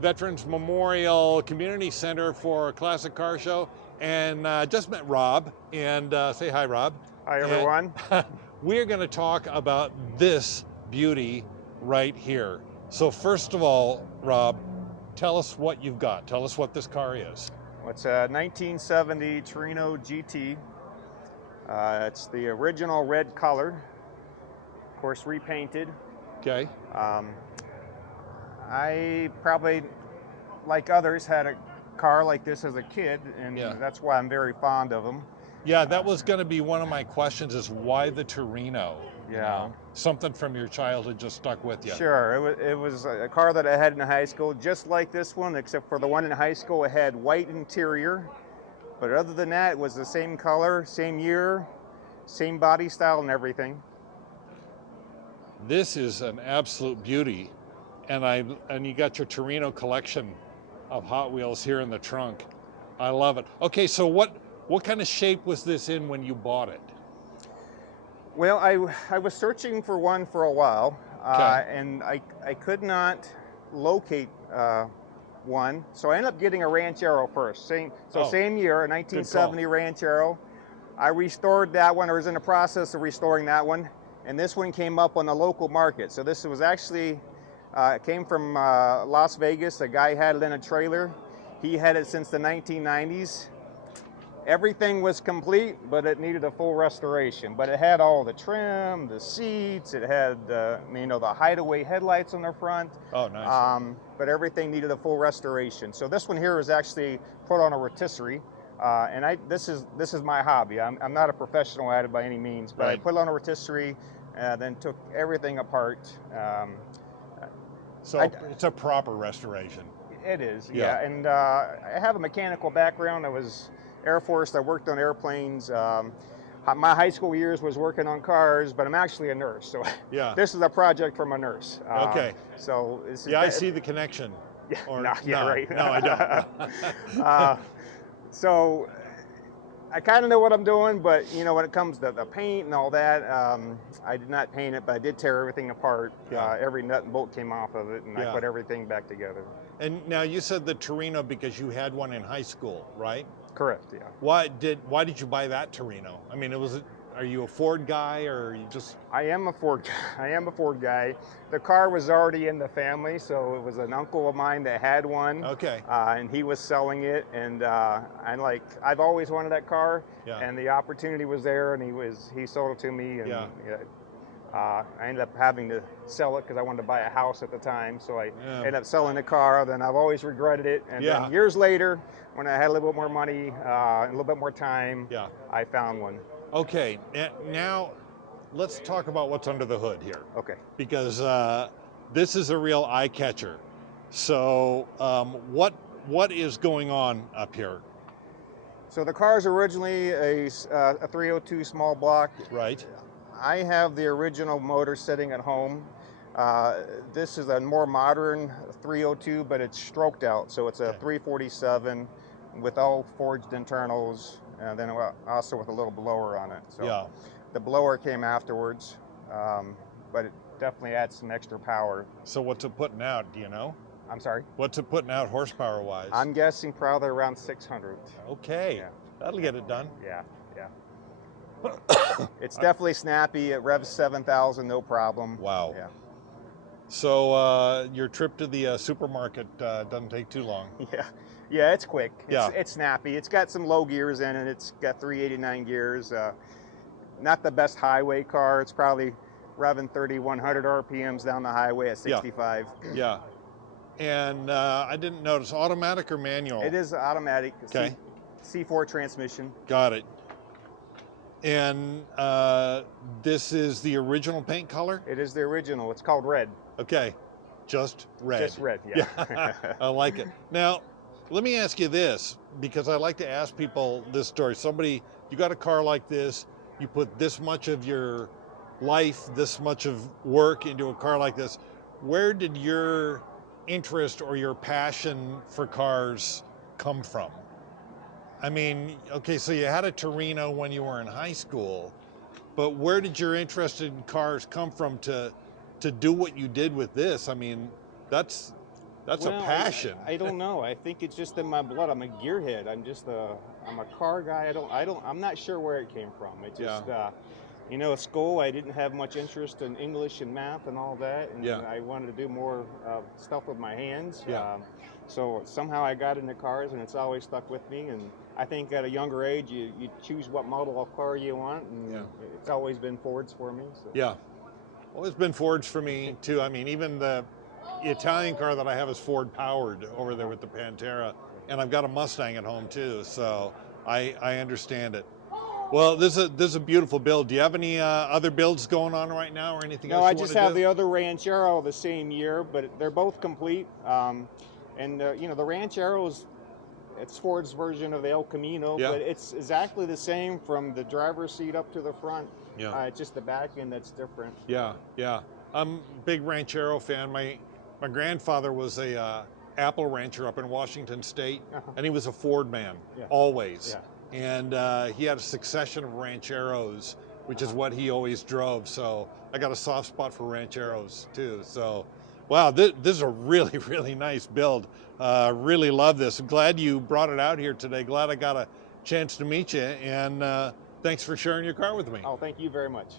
Veterans Memorial Community Center for a classic car show, and just met Rob, and say hi, Rob. Hi, everyone. And we're going to talk about this beauty right here. So first of all, Rob, tell us what you've got. Tell us what this car is. Well, it's a 1970 Torino GT. It's the original red color, of course repainted. Okay. I probably, like others, had a car like this as a kid, and that's why I'm very fond of them. Yeah, that was going to be one of my questions, is why the Torino? Yeah. You know, something from your childhood just stuck with you. Sure, it was a car that I had in high school, just like this one, except for the one in high school, it had white interior. But other than that, it was the same color, same year, same body style and everything. This is an absolute beauty. And you got your Torino collection of Hot Wheels here in the trunk. I love it. Okay, so what kind of shape was this in when you bought it? Well, I was searching for one for a while, and I could not locate one, so I ended up getting a Ranchero first. Same year, a 1970 Ranchero. I restored that one, or was in the process of restoring that one, and this one came up on the local market. So this was actually, it came from Las Vegas. A guy had it in a trailer. He had it since the 1990s. Everything was complete, but it needed a full restoration. But it had all the trim, the seats, it had the hideaway headlights on the front. Oh, nice. But everything needed a full restoration. So this one here is actually put on a rotisserie. And this is my hobby. I'm not a professional at it by any means, but I put it on a rotisserie, then took everything apart. So it's a proper restoration. It is, yeah. And I have a mechanical background. I was Air Force. I worked on airplanes. My high school years was working on cars, but I'm actually a nurse. So this is a project from a nurse. Okay. So I see the connection. Yeah. Or, right. No, I don't. So I kind of know what I'm doing, but when it comes to the paint and all that, I did not paint it, but I did tear everything apart. Every nut and bolt came off of it, and I put everything back together. And now you said the Torino because you had one in high school, right? Correct, yeah. Why did you buy that Torino? I mean, are you a Ford guy, or are you just? I am a Ford guy. The car was already in the family, so it was an uncle of mine that had one. Okay. And he was selling it, and I've always wanted that car, and the opportunity was there, and he sold it to me, and I ended up having to sell it because I wanted to buy a house at the time, so I ended up selling the car. Then I've always regretted it, and then years later, when I had a little bit more money and a little bit more time, I found one. Okay, now let's talk about what's under the hood here. Okay. Because this is a real eye catcher. So what is going on up here? So the car is originally a 302 small block. Right. I have the original motor sitting at home. This is a more modern 302, but it's stroked out. So it's a 347 with all forged internals, and then also with a little blower on it. So the blower came afterwards, but it definitely adds some extra power. So what's it putting out, do you know? I'm sorry? What's it putting out horsepower-wise? I'm guessing probably around 600. Okay, that'll get it done. Yeah. It's definitely snappy. It revs 7,000, no problem. Wow. Yeah. So your trip to the supermarket doesn't take too long. Yeah, it's quick. It's snappy. It's got some low gears in it. It's got 389 gears. Not the best highway car. It's probably revving 3,100 RPMs down the highway at 65. Yeah. And I didn't notice, automatic or manual? It is automatic. Okay. C4 transmission. Got it. And this is the original paint color? It is the original. It's called red. Okay. Just red. Just red, yeah. I like it. Now, let me ask you this, because I like to ask people this story. You got a car like this, you put this much of your life, this much of work into a car like this. Where did your interest or your passion for cars come from? I mean, okay, so you had a Torino when you were in high school, but where did your interest in cars come from to do what you did with this? I mean, that's That's a Well, passion. I don't know. I think it's just in my blood. I'm a gearhead. I'm a car guy. I'm not sure where it came from. It just, you know, at school I didn't have much interest in English and math and all that, and Yeah. I wanted to do more stuff with my hands. Yeah. So somehow I got into cars, and it's always stuck with me. And I think at a younger age, you choose what model of car you want, and it's always been Fords for me. So. Yeah. Well, it's been Fords for me too. I mean, even the Italian car that I have is Ford powered over there with the Pantera, and I've got a Mustang at home too, so I understand it. Well, this is a beautiful build. Do you have any other builds going on right now, or anything else No, you I want just to have do? the other Ranchero the same year, but they're both complete. And you know, the Ranchero's it's Ford's version of the El Camino, Yeah. but it's exactly the same from the driver's seat up to the front. Yeah. It's just the back end that's different. Yeah, yeah. I'm a big Ranchero fan. My grandfather was a apple rancher up in Washington State, and he was a Ford man, always. Yeah. And he had a succession of Rancheros, which is what he always drove. So I got a soft spot for Rancheros too. So, wow, this is a really, really nice build. Really love this. I'm glad you brought it out here today. Glad I got a chance to meet you, and thanks for sharing your car with me. Oh, thank you very much.